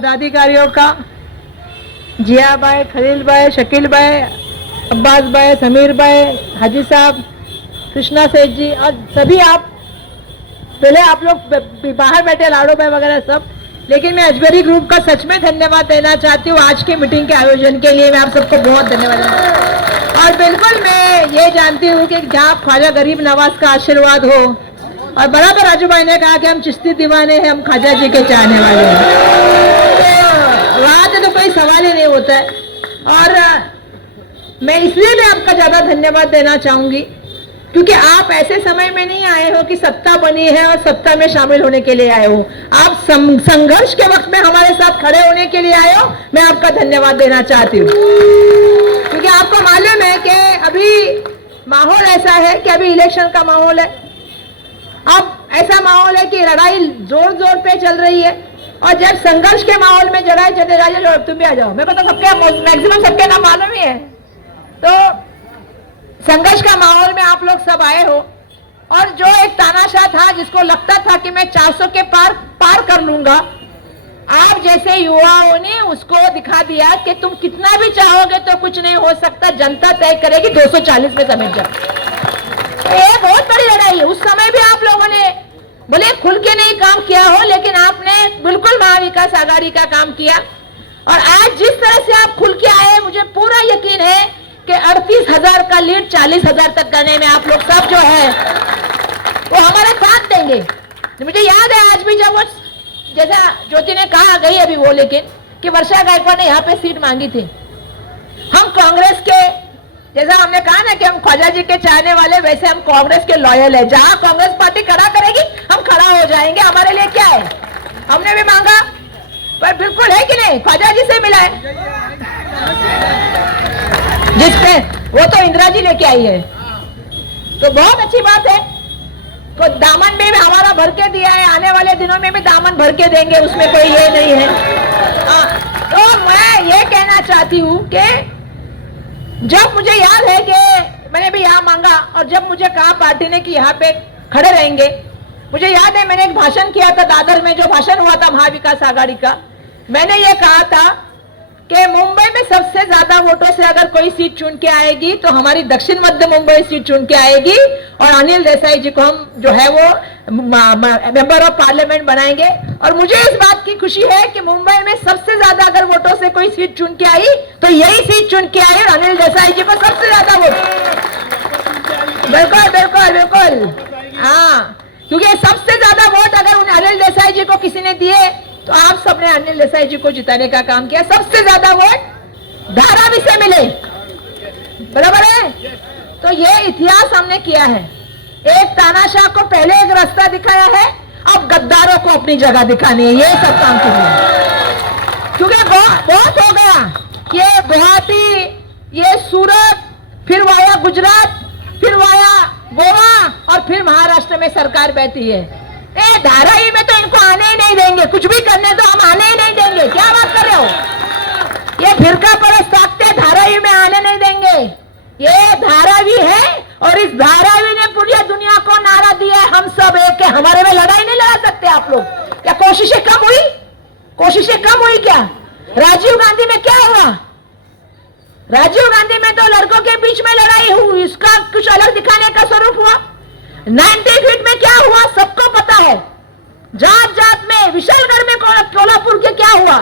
पदाधिकारियों का, जिया भाई, खलील भाई, शकील भाई, अब्बास भाई, समीर भाई, हाजी साहब, कृष्णा सेठ जी और सभी आप, पहले आप लोग बाहर बैठे लाडो भाई वगैरह सब, लेकिन मैं अजमेरी ग्रुप का सच में धन्यवाद देना चाहती हूँ आज की मीटिंग के आयोजन के लिए। मैं आप सबको बहुत धन्यवाद देना चाहती हूँ। और बिल्कुल मैं ये जानती हूँ कि जहाँ ख्वाजा गरीब नवाज का आशीर्वाद हो, और बराबर राजू भाई ने कहा कि हम चिश्ती दीवाने हैं, हम ख्वाजा जी के चाहने वाले हैं, तो वहाँ तो कोई सवाल ही नहीं होता है। और मैं इसलिए भी आपका ज्यादा धन्यवाद देना चाहूंगी क्योंकि आप ऐसे समय में नहीं आए हो कि सत्ता बनी है और सत्ता में शामिल होने के लिए आए हो, आप संघर्ष के वक्त में हमारे साथ खड़े होने के लिए आए हो। मैं आपका धन्यवाद देना चाहती हूँ क्योंकि आपको मालूम है कि अभी माहौल ऐसा है कि अभी इलेक्शन का माहौल है। अब ऐसा माहौल है कि लड़ाई जोर जोर पे चल रही है और जब संघर्ष के माहौल में लड़ाई चले जाए, तुम भी आ जाओ, मेरे को तो सबके मैक्सिमम सबके नाम मालूम ही है। तो संघर्ष का माहौल में आप लोग सब आए हो और जो एक तानाशाह था जिसको लगता था कि मैं 400 के पार कर लूंगा, आप जैसे युवाओं ने उसको दिखा दिया कि तुम कितना भी चाहोगे तो कुछ नहीं हो सकता, जनता तय करेगी 240 में समेट जाओ। ये बहुत बड़ी लड़ाई है। उस समय भी आप लोगों ने भले खुल के नहीं काम किया हो, लेकिन आपने बिल्कुल महाविकास आघाड़ी का काम किया और आज जिस तरह से आप खुल के आए, मुझे पूरा यकीन है कि 38,000 का लीड 40,000 तक करने में आप लोग सब जो है वो हमारा साथ देंगे। मुझे याद है आज भी जब वो, जैसा ज्योति ने कहा गई अभी वो, लेकिन कि वर्षा गायकवाड़ ने यहाँ पे सीट मांगी थी, हम कांग्रेस के, जैसा हमने कहा ना कि हम ख्वाजा जी के चाहने वाले, वैसे हम कांग्रेस के लॉयल है। जहां कांग्रेस पार्टी खड़ा करेगी हम खड़ा हो जाएंगे, हमारे लिए क्या है। हमने भी मांगा पर बिल्कुल है कि नहीं, ख्वाजा जी से मिला है जिसपे वो तो इंदिरा जी लेके आई है, तो बहुत अच्छी बात है। तो दामन में भी हमारा भर के दिया है, आने वाले दिनों में भी दामन भर के देंगे, उसमें कोई ये नहीं है। तो मैं ये कहना चाहती हूँ कि जब मुझे याद है कि मैंने भी यहाँ मांगा और जब मुझे कहा पार्टी ने कि यहाँ पे खड़े रहेंगे, मुझे याद है मैंने एक भाषण किया था दादर में, जो भाषण हुआ था महाविकास आघाड़ी का। मैंने ये कहा था कि मुंबई में सबसे ज्यादा वोटों से अगर कोई सीट चुन के आएगी तो हमारी दक्षिण मध्य मुंबई सीट चुन के आएगी और अनिल देसाई जी को हम जो है वो मेंबर ऑफ पार्लियामेंट बनाएंगे। और मुझे इस बात की खुशी है कि मुंबई में सबसे ज्यादा अगर वोटों से कोई सीट चुन के आई तो यही सीट चुन के आई और अनिल देसाई जी को सबसे ज्यादा वोट। बिल्कुल बिल्कुल बिल्कुल, हाँ, क्योंकि सबसे ज्यादा वोट अगर अनिल देसाई जी को किसी ने दिए तो आप सबने अनिल देसाई जी को जिताने का काम किया। सबसे ज्यादा वोट धारावी से मिले, बराबर है। तो ये इतिहास हमने किया है। एक तानाशाह को पहले एक रास्ता दिखाया है, अब गद्दारों को अपनी जगह दिखानी है, ये सब काम किया। क्योंकि बहुत हो गया, ये गुवाहाटी, ये सूरत, फिर वाया गुजरात, फिर वाया गोवा और फिर महाराष्ट्र में सरकार बैठी है। धारावी में तो इनको आने ही नहीं देंगे, कुछ भी करने तो हम आने ही नहीं देंगे। क्या बात कर रहे हो, ये फिरका परस्त ताकते धारावी में आने नहीं देंगे। ये धारावी है और इस धारावी ने पूरी दुनिया को नारा दिया है, हम सब एक है, हमारे में लड़ाई नहीं लड़ा सकते आप लोग। क्या कोशिशें कम हुई? कोशिशें कम हुई क्या? राजीव गांधी में क्या हुआ? राजीव गांधी में तो लड़कों के बीच में लड़ाई हुई, इसका कुछ अलग दिखाने का स्वरूप हुआ। 90 फीट में क्या हुआ सबको पता है। जात जात में, विशालगढ़ में, कोल्हापुर के क्या हुआ,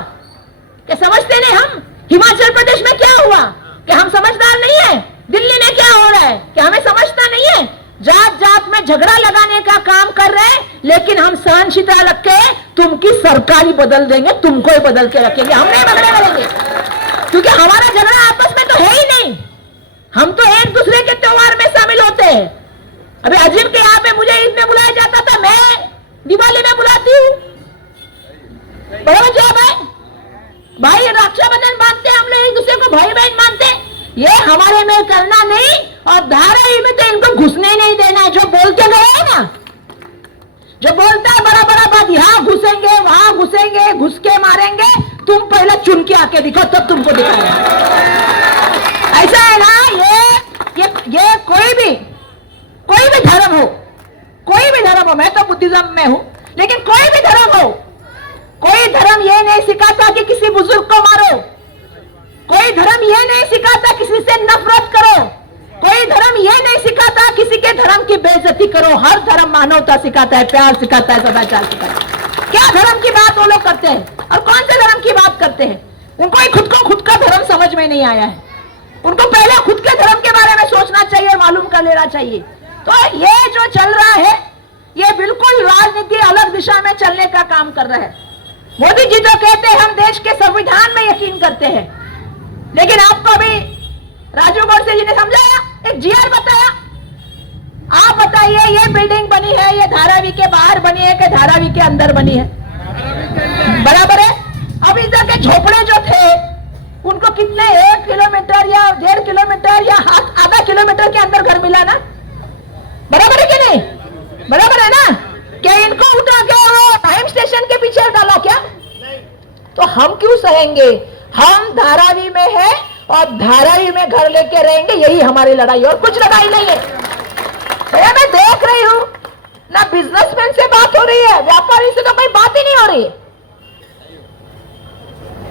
क्या समझते नहीं हम? हिमाचल प्रदेश में क्या हुआ, क्या हम समझदार नहीं है? दिल्ली में क्या हो रहा है, क्या हमें समझता नहीं है? जात जात में झगड़ा लगाने का काम कर रहे हैं, लेकिन हम सहनशीलता रख के तुमकी सरकार ही बदल देंगे, तुमको ही बदल के रखेंगे, हम नहीं बदले करेंगे। क्योंकि हमारा झगड़ा आपस में तो है ही नहीं, हम तो एक दूसरे के त्योहार में शामिल होते हैं। अभी अजीम के यहाँ पे मुझे ईद में बुलाया जाता था, मैं दिवाली में बुलाती हूँ, बराबर जो भाई रक्षाबंधन मानते हैं, हम लोग एक दूसरे को भाई बहन मानते हैं। ये हमारे में करना नहीं, और धारावी में तो इनको घुसने नहीं देना है। जो बोल के गए है ना, जो बोलता है बड़ा बड़ा बात, यहाँ घुसेंगे वहां घुसेंगे, घुस के मारेंगे, तुम पहले चुन के आके दिखाओ तब तुमको दिखाएंगे। ऐसा है ना, ये कोई भी धर्म हो, कोई भी धर्म हो, मैं तो बुद्धिज्म में हूं, लेकिन कोई भी धर्म हो, कोई धर्म ये नहीं सिखाता कि किसी बुजुर्ग को मारो, कोई धर्म ये नहीं सिखाता किसी से नफरत करो, कोई धर्म ये नहीं सिखाता किसी के धर्म की बेइज्जती करो। हर धर्म मानवता सिखाता है, प्यार सिखाता है, सदाचार सिखाता है। क्या धर्म की बात वो लोग करते हैं और कौन से धर्म की बात करते हैं? उनको ही खुद का धर्म समझ में नहीं आया है। उनको पहले खुद के धर्म के बारे में सोचना चाहिए, मालूम कर लेना चाहिए। तो ये जो चल रहा है ये बिल्कुल राजनीति अलग दिशा में चलने का काम कर रहा है। मोदी जी तो कहते हैं हम देश के संविधान में यकीन करते हैं, लेकिन आपको अभी राजू गोडसे जी ने समझाया, एक जीआर बताया। आप बताइए ये बिल्डिंग बनी है, ये धारावी के बाहर बनी है कि धारावी के अंदर बनी है? बराबर है। अब इधर के झोपड़े जो थे उनको कितने 1 किलोमीटर या 1.5 किलोमीटर या आधा किलोमीटर के अंदर घर मिला ना? बराबर है कि नहीं? बराबर है ना? क्या इनको उठा के वो टाइम स्टेशन के पीछे डाला क्या? तो हम क्यों सहेंगे? हम धारावी में है और धारावी में घर लेके रहेंगे, यही हमारी लड़ाई, और कुछ लड़ाई नहीं है। भैया मैं देख रही हूं ना, बिजनेसमैन से बात हो रही है, व्यापारी से तो कोई बात ही नहीं हो रही है।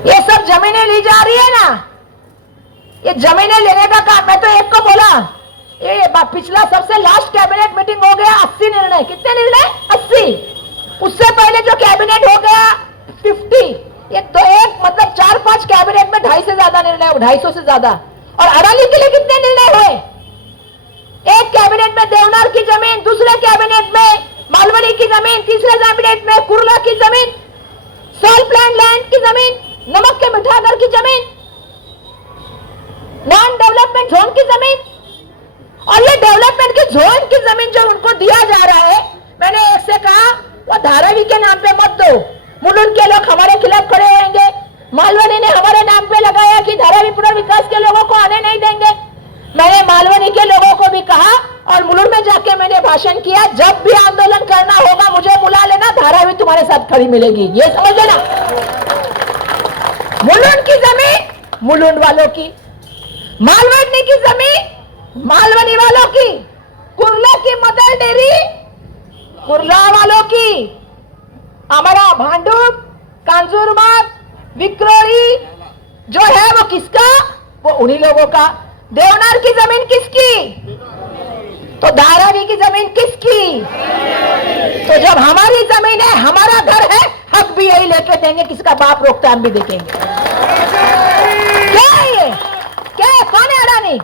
ये सब जमीनें ली जा रही है ना, ये जमीनें लेने का काम। मैं तो एक को बोला, ये पिछला सबसे लास्ट कैबिनेट मीटिंग हो गया 80 निर्णय। कितने निर्णय? 80। उससे पहले जो कैबिनेट हो गया 50। ये तो एक मतलब 4-5 कैबिनेट में 250 से ज्यादा निर्णय, 250 से ज्यादा। और अडानी के लिए कितने निर्णय हुए? एक कैबिनेट में देवनार की जमीन, दूसरे कैबिनेट में मालवनी की जमीन, तीसरे कैबिनेट में कुर्ला की जमीन, सॉल्ट प्लांट लैंड की जमीन, नमक के मिठागर की जमीन, नॉन डेवलपमेंट जोन की जमीन। और ये डेवलपमेंट की जोन की जमीन जो उनको दिया जा रहा है, मैंने एक से कहा वो धारावी के नाम पे मत दो, मुलुंड के लोग हमारे खिलाफ खड़े होंगे। मालवनी ने हमारे नाम पे लगाया कि धारावी पुनर्विकास के लोगों को आने नहीं देंगे। मैंने मालवनी के लोगों को भी कहा और मुलुंड में जाके मैंने भाषण किया, जब भी आंदोलन करना होगा मुझे बुला लेना, धारावी तुम्हारे साथ खड़ी मिलेगी, ये समझ लेना। मुलुंड की जमीन मुलुंड वालों की, मालवनी की जमीन मालवनी वालों की, कुर्ला की मदर डेयरी कुर्ला वालों की, हमारा भांडुप, कांजूरमार्ग, विक्रोली जो है वो किसका? वो उन्हीं लोगों का। देवनार की जमीन किसकी? तो धारावी की जमीन किसकी? तो जब हमारी जमीन है, हमारा घर है, हक भी यही लेके देंगे, किसका बाप रोकता हम भी देखेंगे। क्या है ये? क्या है? कौन है अडानी?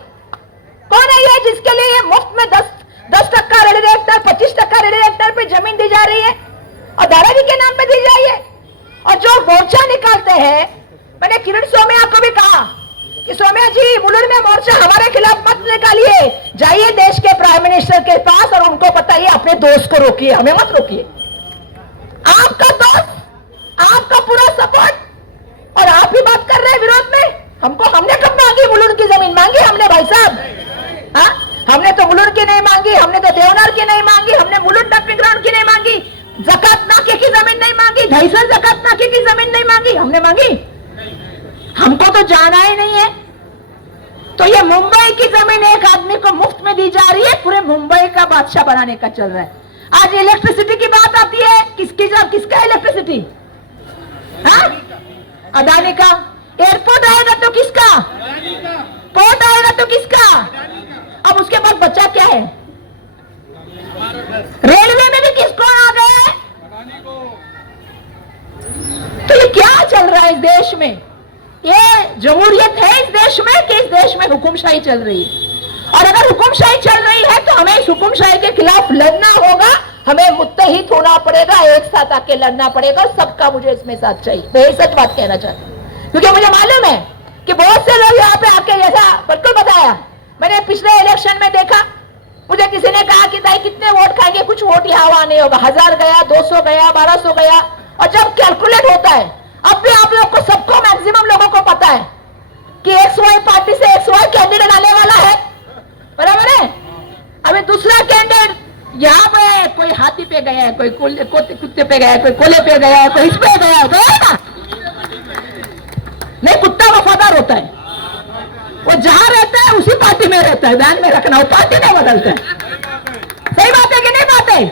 कौन है ये जिसके लिए मुफ्त में 10% रेडी हेक्टर, 25% रेडी हेक्टर पे जमीन दी जा रही है और धारावी के नाम पे दी जा रही है? और जो मोर्चा निकालते हैं, मैंने किरण सोमैया को भी कहा कि सोमैया जी मुलुंड में मोर्चा हमारे खिलाफ मत निकालिए, जाइए देश के प्राइम मिनिस्टर के पास और उनको बताइए अपने दोस्त को रोकिए, हमें मत रोकिए। आपका दोस्त, आपका पूरा सपोर्ट और आप ही बात कर रहे हैं विरोध में। हमने कब मांगी मुलुंड की जमीन? मांगी हमने भाई साहब? हाँ, हमने तो मुलुंड की नहीं मांगी, हमने तो देवनार की नहीं मांगी, हमने मुलुंड डंपिंग ग्राउंड की नहीं मांगी, जकात नाके की जमीन नहीं मांगी, 250 जकात नाके की जमीन नहीं मांगी, हमने मांगी? हमको तो जाना ही नहीं है। तो ये मुंबई की जमीन एक आदमी को मुफ्त में दी जा रही है, पूरे मुंबई का बादशाह बनाने का चल रहा है। आज इलेक्ट्रिसिटी की बात आती है, किसका इलेक्ट्रिसिटी? हाँ, अडानी का। एयरपोर्ट आएगा तो किसका? पोर्ट आएगा तो किसका? अब उसके बाद बचा क्या है? रेलवे में भी किसको आ गए? तो ये क्या चल रहा है इस देश में? ये जमहूरियत है इस देश में कि इस देश में हुकुमशाही चल रही है? और अगर हुकुमशाही चल रही है तो हमें इस हुकुमशाही के खिलाफ लड़ना होगा, हमें मुत्तहिद होना पड़ेगा, एक साथ आके लड़ना पड़ेगा। सबका मुझे इसमें साथ चाहिए। मैं ये सच बात कहना चाहती हूँ, क्योंकि मुझे मालूम है कि बहुत से लोग यहाँ पे आके, जैसा बिल्कुल बताया, मैंने पिछले इलेक्शन में देखा, मुझे किसी ने कहा कि भाई कितने वोट खाएंगे? कुछ वोट यहाँ वहां नहीं होगा, 1000 गया, 200 गया, 1200 गया। और जब कैलकुलेट होता है, अब भी आप लोग को, सबको, मैक्सिमम लोगों को पता है कि XY पार्टी से XY कैंडिडेट आने वाला है, बराबर है। अभी दूसरा कैंडिडेट यहाँ पे, कोई हाथी पे गया है, कोई कुत्ते पे गया है, कोई कोले पे गया है, कोई इस पे गया है, गया ना? नहीं, कुत्ता वफादार होता है, वो जहां रहता है उसी पार्टी में रहता है, ध्यान में रखना, वो पार्टी नहीं बदलता है। सही बात है कि नहीं बात है?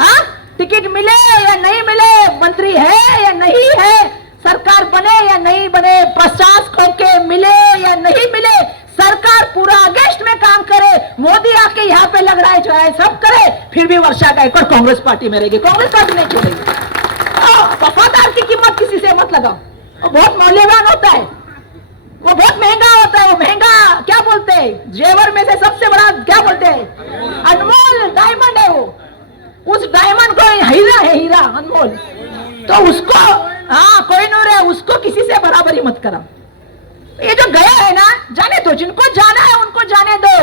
हाँ, टिकट मिले या नहीं मिले, मंत्री है या नहीं है, सरकार बने या नहीं बने, 50 खोके मिले या नहीं मिले, सरकार पूरा अगस्त में काम करे, मोदी आके यहाँ पे लग रहा है जो है सब करे, फिर भी वर्षा गायकवाड़ कांग्रेस पार्टी में रहेगी, कांग्रेस पार्टी नहीं छोड़ेगी। वफादार की कीमत किसी से मत लगाओ, वो बहुत मूल्यवान होता है, वो बहुत महंगा होता है। वो महंगा क्या बोलते हैं, जेवर में से सबसे बड़ा क्या बोलते हैं, अनमोल डायमंड है वो। उस डायमंड को हीरा है, हीरा अनमोल, तो उसको हाँ कोई नूर है, उसको किसी से बराबरी मत करा। ये जो गया है ना, जाने दो, जिनको जाना है उनको जाने दो।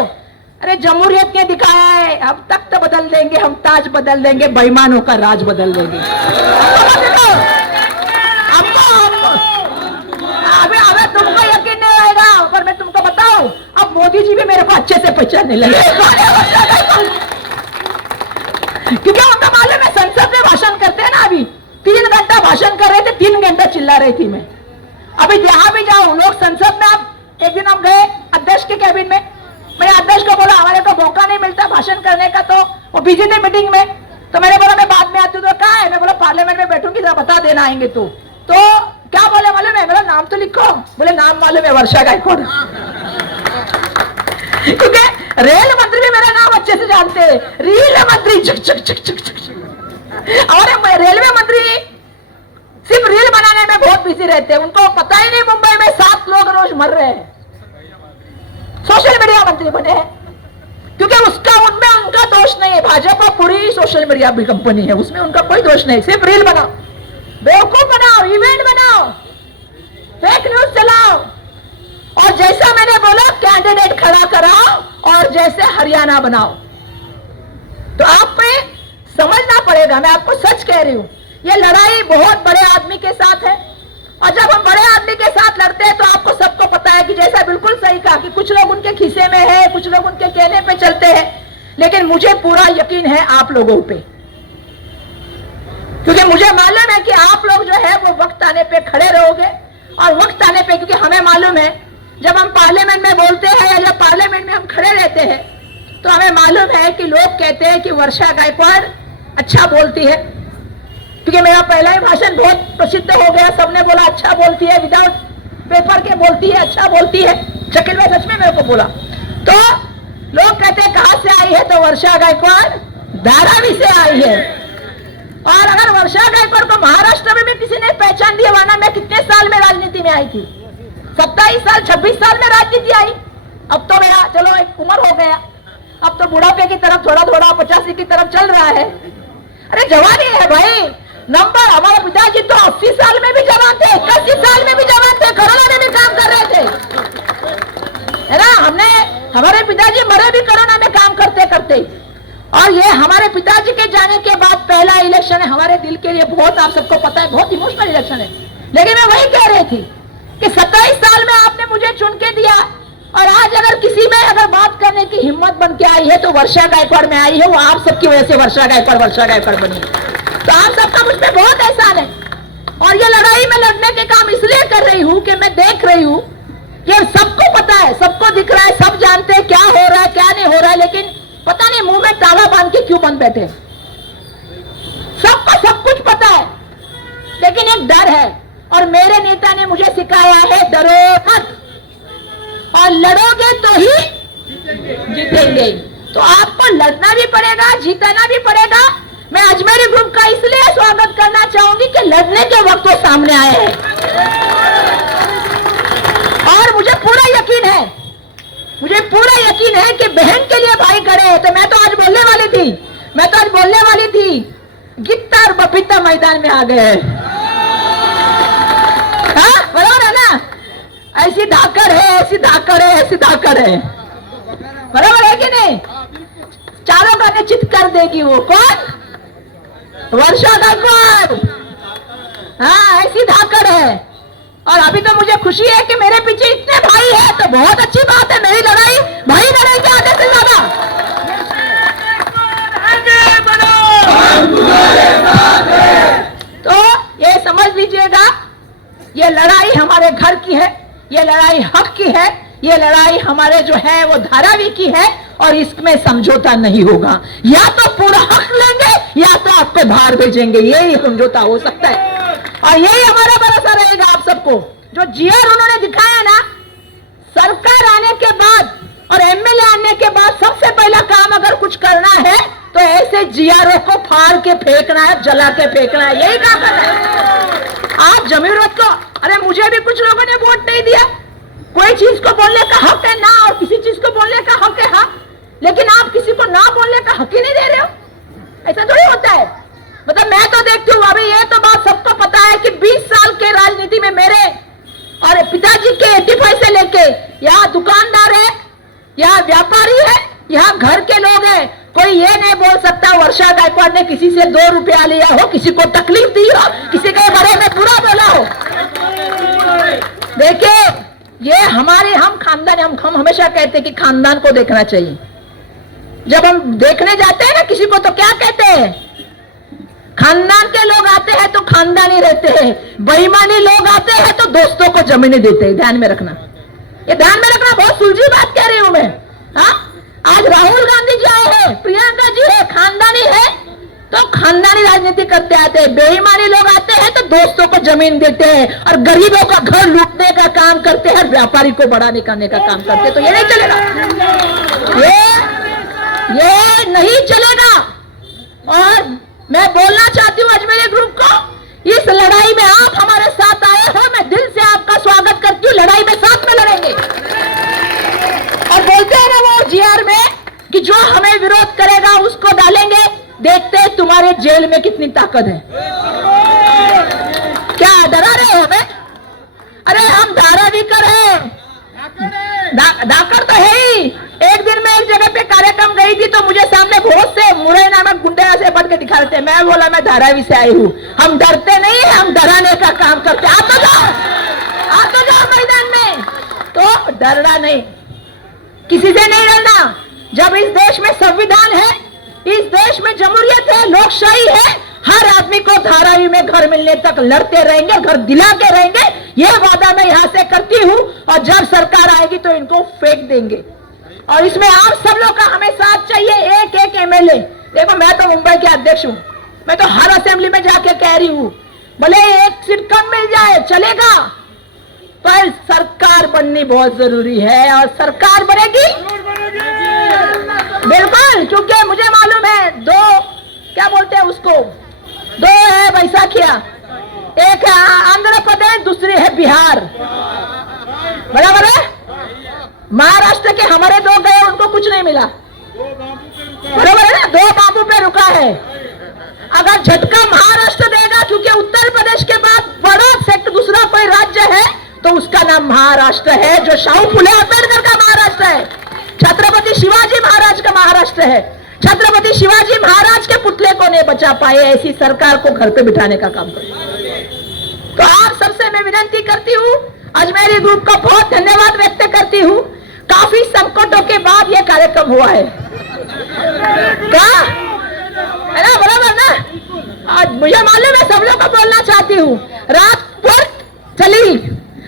अरे जमहूरियत ने दिखाया है, अब तख्त बदल देंगे हम, ताज बदल देंगे, बेईमानों का राज बदल देंगे। अबे तुमको यकीन नहीं आएगा, पर मैं तुमको बताऊं, अब मोदी जी भी मेरे को अच्छे से पहचानने लगे, क्योंकि उनको मालूम है संसद में भाषण करते हैं ना, अभी 3 घंटा भाषण कर रहे थे, 3 घंटा चिल्ला रही थी मैं। अभी जहां भी जाओ लोग संसद में, अब एक दिन हम गए अध्यक्ष के कैबिन में, मैंने अध्यक्ष को बोला हमारे को मौका नहीं मिलता भाषण करने का, तो वो बिजी थे मीटिंग में, तो मैंने बोला मैं बाद में आती हूँ। तो कहा है, मैं बोला पार्लियामेंट में बैठूंगी, जरा बता देना आएंगे तो क्या बोले मालूम है, मेरा नाम तो लिखो, बोले नाम मालूम है, वर्षा गायकवाड़। क्योंकि रेल मंत्री भी मेरा नाम अच्छे से जानते हैं, रेल मंत्री चक चक चक चक चक। और रेलवे मंत्री सिर्फ रील बनाने में बहुत बिजी रहते हैं, उनको पता ही नहीं मुंबई में 7 लोग रोज मर रहे हैं। सोशल मीडिया मंत्री बने हैं, क्योंकि उसका उनमें उनका दोष नहीं है, भाजपा पूरी सोशल मीडिया भी कंपनी है, उसमें उनका कोई दोष नहीं, सिर्फ रील बनाओ, बेवकूफ बनाओ, इवेंट बनाओ, फेक न्यूज चलाओ, और जैसा मैंने बोला कैंडिडेट खड़ा कराओ और जैसे हरियाणा बनाओ। तो आपको समझना पड़ेगा, मैं आपको सच कह रही हूं, ये लड़ाई बहुत बड़े आदमी के साथ है, और जब हम बड़े आदमी के साथ लड़ते हैं तो आपको सबको पता है कि जैसा बिल्कुल सही कहा कि कुछ लोग उनके खीसे में है, कुछ लोग उनके कहने पे चलते हैं, लेकिन मुझे पूरा यकीन है आप लोगों पे, क्योंकि मुझे मालूम है कि आप लोग जो है वो वक्त आने पे खड़े रहोगे, और वक्त आने पे, क्योंकि हमें मालूम है जब हम पार्लियामेंट में बोलते हैं या जब पार्लियामेंट में हम खड़े रहते हैं तो हमें मालूम है कि लोग कहते हैं कि वर्षा गायकवाड़ अच्छा बोलती है, क्योंकि मेरा पहला ही भाषण बहुत प्रसिद्ध हो गया, सबने बोला अच्छा बोलती है, विदाउट पेपर के बोलती है, अच्छा बोलती है। शकील भाई सच में मेरे को बोला, तो लोग कहते हैं कहां से आई है, तो वर्षा गायकवाड़ धारावी से आई है। और अगर वर्षा गायकवाड़ को महाराष्ट्र में भी किसी ने पहचान दिया, वरना मैं कितने साल में राजनीति में आई थी, 27 साल 26 साल में राजनीति आई। अब तो मेरा चलो एक उम्र हो गया, अब तो बुढ़ापे की तरफ थोड़ा थोड़ा 85 की तरफ चल रहा है। अरे जवानी है भाई, नंबर हमारे पिताजी तो 80 साल में भी जवान थे, 81 साल में भी जवान थे, कोरोना में भी काम कर रहे थे, है ना। हमारे पिताजी मरे भी कोरोना में काम करते करते। और ये हमारे पिताजी के जाने के बाद पहला इलेक्शन है हमारे दिल के लिए, बहुत आप सबको पता है, बहुत इमोशनल इलेक्शन है। लेकिन मैं वही कह रही थी कि 27 साल में आपने मुझे चुन के दिया, और आज अगर किसी में अगर बात करने की हिम्मत बन के आई है तो वर्षा गायकवाड़ में आई है, वो आप सबकी वजह से वर्षा गायकवाड़ बनी। तो आप सबका मुझ पर बहुत एहसान है, और ये लड़ाई में लड़ने के काम इसलिए कर रही हूं कि मैं देख रही हूं कि सबको पता है, सबको दिख रहा है, सब जानते हैं क्या हो रहा है क्या नहीं हो रहा है, लेकिन पता नहीं मुंह में ताला बांध के क्यों बंद बैठे। सबको सब कुछ पता है, लेकिन एक डर है, और मेरे नेता ने मुझे सिखाया है डरो मत, और लड़ोगे तो ही जीतेंगे। तो आपको लड़ना भी पड़ेगा, जीतना भी पड़ेगा। मैं अजमेरी ग्रुप का इसलिए स्वागत करना चाहूंगी कि लड़ने के वक्त वो सामने आए हैं, और मुझे पूरा यकीन है कि बहन के लिए भाई खड़े हैं। तो मैं तो आज बोलने वाली थी, गिट्टा और बपीता मैदान में आ गए, हाँ बराबर है ना, ऐसी धाकड़ है, बराबर है कि नहीं। चारों का निश्चित कर देगी वो कौन, वर्षा गायकवाड़, हाँ ऐसी धाकड़ है। और अभी तो मुझे खुशी है कि मेरे पीछे इतने भाई हैं, तो बहुत अच्छी बात है, मेरी लड़ाई भाई लड़ेंगे आधे से ज्यादा। तो ये समझ लीजिएगा, ये लड़ाई हमारे घर की है, ये लड़ाई हक की है, ये लड़ाई हमारे जो है वो धारावी की है और इसमें समझौता नहीं होगा। या तो पूरा हक लेंगे या तो आपको बाहर भेजेंगे, यही समझौता हो सकता है। और यही हमारा भरोसा रहेगा आप सबको। जो जीआर उन्होंने दिखाया ना, सरकार आने के बाद और एमएलए आने के बाद सबसे पहला काम अगर कुछ करना है तो ऐसे जीआरओ को फाड़ के फेंकना है, जला के फेंकना है, यही काम करना है। आप जमीरत को, अरे मुझे भी कुछ लोगों ने वोट नहीं दिया, कोई चीज को बोलने का हक है ना और किसी चीज को बोलने का हक है हाँ, लेकिन आप किसी को ना बोलने का हक ही नहीं दे रहे हो, ऐसा थोड़ी होता है। मतलब मैं तो देखती हूँ, अभी ये तो बात सबको पता है कि 20 साल के राजनीति में मेरे और पिताजी के 85 से लेके यहाँ दुकानदार है, यहाँ व्यापारी है, यहाँ घर के लोग हैं, कोई ये नहीं बोल सकता वर्षा गायकवाड़ ने किसी से 2 रुपया लिया हो, किसी को तकलीफ दी हो, किसी के बारे में बुरा बोला हो। देखिए ये हमारे हम खानदान, हम हमेशा कहते हैं कि खानदान को देखना चाहिए। जब हम देखने जाते हैं ना किसी को तो क्या कहते हैं, खानदान के लोग आते हैं तो खानदानी रहते हैं, बेईमानी लोग आते हैं तो दोस्तों को जमीनें देते हैं। ध्यान में रखना, ये ध्यान में रखना, बहुत सुलझी बात कह रही हूं मैं। हाँ, आज राहुल गांधी जी आए हैं, प्रियंका जी है, खानदानी है तो खानदानी राजनीति करते आते हैं। बेईमानी लोग आते हैं तो दोस्तों को जमीन देते हैं और गरीबों का घर लूटने का काम करते हैं, व्यापारी को बढ़ाने करने का काम करते हैं। तो ये नहीं चलेगा, ये नहीं चलेगा। और मैं बोलना चाहती हूँ अजमेरी ग्रुप को, इस लड़ाई में आप हमारे साथ आए हो, मैं दिल से आपका स्वागत करती हूँ। लड़ाई में साथ में लड़ेंगे। और बोलते हैं ना वो जीआर में कि जो हमें विरोध करेगा उसको डालेंगे, देखते हैं तुम्हारे जेल में कितनी ताकत है। क्या डरा रहे हो हमें? अरे हम धारावी कर हैं, धाकर तो है ही। एक दिन मैं एक जगह पे कार्यक्रम गई थी तो मुझे सामने बहुत से मुरई नामक गुंडे से बढ़ के दिखा रहे थे। मैं बोला मैं धारावी से आई हूँ, हम डरते नहीं है, हम डराने का काम करते। आप तो जाओ मैदान में, तो डरना नहीं, किसी से नहीं डरना। जब इस देश में संविधान है, इस देश में जमहूरियत है, लोकशाही है, हर आदमी को धारावी में घर मिलने तक लड़ते रहेंगे, घर दिला के रहेंगे, यह वादा मैं यहां से करती हूं। और जब सरकार आएगी तो इनको फेंक देंगे। और इसमें आप सब लोग का हमें साथ चाहिए, एक एक एमएलए। देखो मैं तो मुंबई के अध्यक्ष हूं, मैं तो हर असेंबली में जाके कह रही हूं, भले एक सीट कम मिल जाए चलेगा, पर सरकार बननी बहुत जरूरी है। और सरकार बनेगी बिल्कुल, क्योंकि मुझे मालूम है दो, क्या बोलते हैं उसको, दो है बैसाखिया, एक है आंध्र प्रदेश, दूसरी है बिहार, बराबर है। महाराष्ट्र के हमारे दो गए, उनको कुछ नहीं मिला, बराबर है ना, 2 बाबू पे रुका है। अगर झटका महाराष्ट्र देगा, क्योंकि उत्तर प्रदेश के बाद बड़ा सेक्टर दूसरा कोई राज्य है तो उसका नाम महाराष्ट्र है, जो शाहू फुले अम्बेडकर का महाराष्ट्र है, छत्रपति शिवाजी महाराज का महाराष्ट्र है। छत्रपति शिवाजी महाराज के पुतले को नहीं बचा पाए, ऐसी सरकार को घर पे बिठाने का काम करें। तो आप सबसे मैं विनती करती हूँ, अजमेरी ग्रुप का बहुत धन्यवाद व्यक्त करती हूँ। काफी संकटों के बाद यह कार्यक्रम हुआ है, क्या है ना, बराबर ना। आज मुझे मालूम है, सब लोग को बोलना चाहती हूँ, रात भर चली,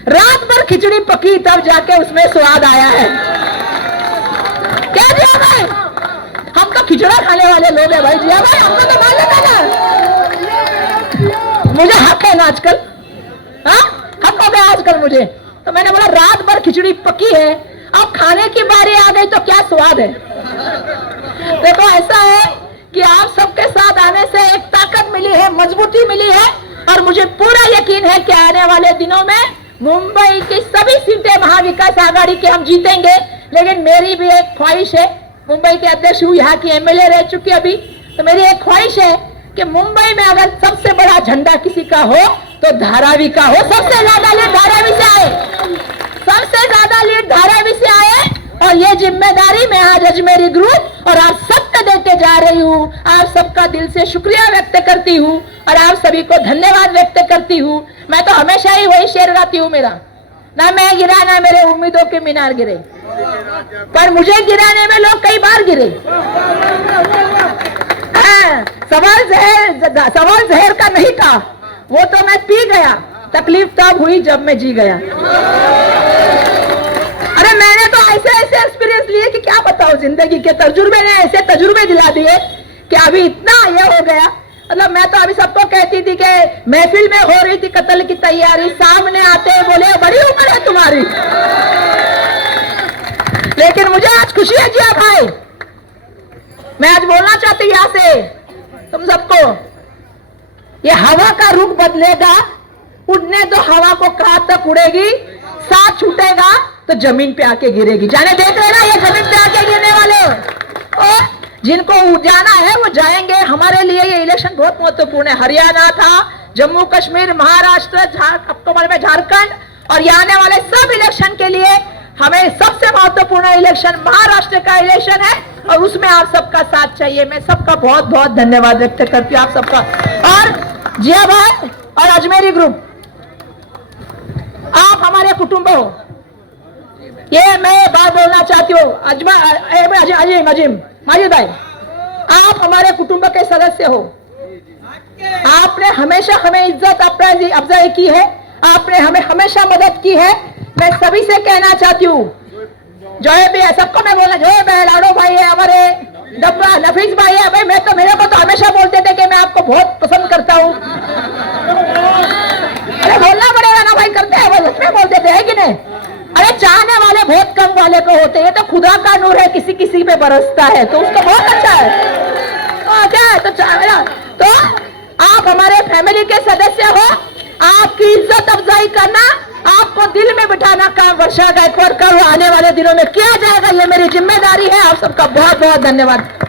रात भर खिचड़ी पकी, तब जाके उसमें स्वाद आया है। क्या जी भाई, हम तो खिचड़ा खाने वाले लोग हैं भाई। जी भाई, हमको तो मालूम है ना, मुझे हक है ना आजकल, हाँ हक हो गया आजकल मुझे। तो मैंने बोला रात भर खिचड़ी पकी है, अब खाने की बारी आ गई तो क्या स्वाद है। देखो ऐसा है कि आप सबके साथ आने से एक ताकत मिली है, मजबूती मिली है, और मुझे पूरा यकीन है कि आने वाले दिनों में मुंबई की सभी सीटें महाविकास आघाड़ी के हम जीतेंगे। लेकिन मेरी भी एक ख्वाहिश है, मुंबई के अध्यक्ष हूँ, यहाँ की एमएलए रह चुकी अभी, तो मेरी एक ख्वाहिश है कि मुंबई में अगर सबसे बड़ा झंडा किसी का हो तो धारावी का हो। सबसे ज्यादा लीड धारावी से आए, सबसे ज्यादा लीड धारावी से आए। और ये जिम्मेदारी मैं आज अजमेरी ग्रुप और आप सबको देते जा रही हूँ। आप सबका दिल से शुक्रिया व्यक्त करती हूँ और आप सभी को धन्यवाद व्यक्त करती हूँ। मैं तो हमेशा ही वही शेर गाती हूँ, मेरा ना मैं गिरा ना मेरे उम्मीदों के मीनार गिरे, पर मुझे गिराने में लोग कई बार गिरे। सवाल जहर का नहीं था, वो तो मैं पी गया, तकलीफ तब हुई जब मैं जी गया। अरे मैं जिंदगी के तजुर्बे ने ऐसे तजुर्बे दिला दिए कि अभी इतना ये हो गया। मतलब मैं तो अभी सबको कहती थी कि महफिल में हो रही थी कत्ल की तैयारी, सामने आते बोले बड़ी उम्र है तुम्हारी। लेकिन मुझे आज खुशी है जिया भाई, मैं आज बोलना चाहती यहां से तुम सबको, ये हवा का रुख बदलेगा, उड़ने दो हवा को, कहां तक उड़ेगी, साथ छूटेगा तो जमीन पे आके गिरेगी। जाने देख रहे ना ये जमीन पे आके गिरने वाले, और जिनको जाना है वो जाएंगे। हमारे लिए ये इलेक्शन बहुत महत्वपूर्ण है। हरियाणा था, जम्मू कश्मीर, महाराष्ट्र, अक्टूबर में झारखंड, और ये आने वाले सब इलेक्शन के लिए हमें सबसे महत्वपूर्ण इलेक्शन महाराष्ट्र का इलेक्शन है, और उसमें आप सबका साथ चाहिए। मैं सबका बहुत बहुत धन्यवाद व्यक्त करती हूँ आप सबका। और जिया भाई और अजमेरी ग्रुप, आप हमारे कुटुंब हो, ये मैं बात बोलना चाहती हूँ। अजीम माजिद भाई, आप हमारे कुटुंब के सदस्य हो, आपने हमेशा हमें इज्जत अफजाई की है, आपने हमें हमेशा मदद की है। मैं सभी से कहना चाहती हूँ, जो है सबको मैं बोलना, जो है लाडो भाई है, हमारे डब्बा नफीस भाई है, भाई मैं तो मेरे को तो हमेशा बोलते थे कि मैं आपको बहुत पसंद करता हूँ। अरे बोलना पड़ेगा ना भाई, करते हैं वो लोग, बोलते थे है कि नहीं? अरे चाहने वाले बहुत कम वाले को होते हैं, तो खुदा का नूर है, किसी किसी पे बरसता है, तो उसको बहुत अच्छा है। तो क्या है, तो आप हमारे फैमिली के सदस्य हो, आपकी इज्जत अफजाई करना, आपको दिल में बिठाना काम वर्षा गायकवाड़ का आने वाले दिनों में किया जाएगा, ये मेरी जिम्मेदारी है। आप सबका बहुत बहुत धन्यवाद।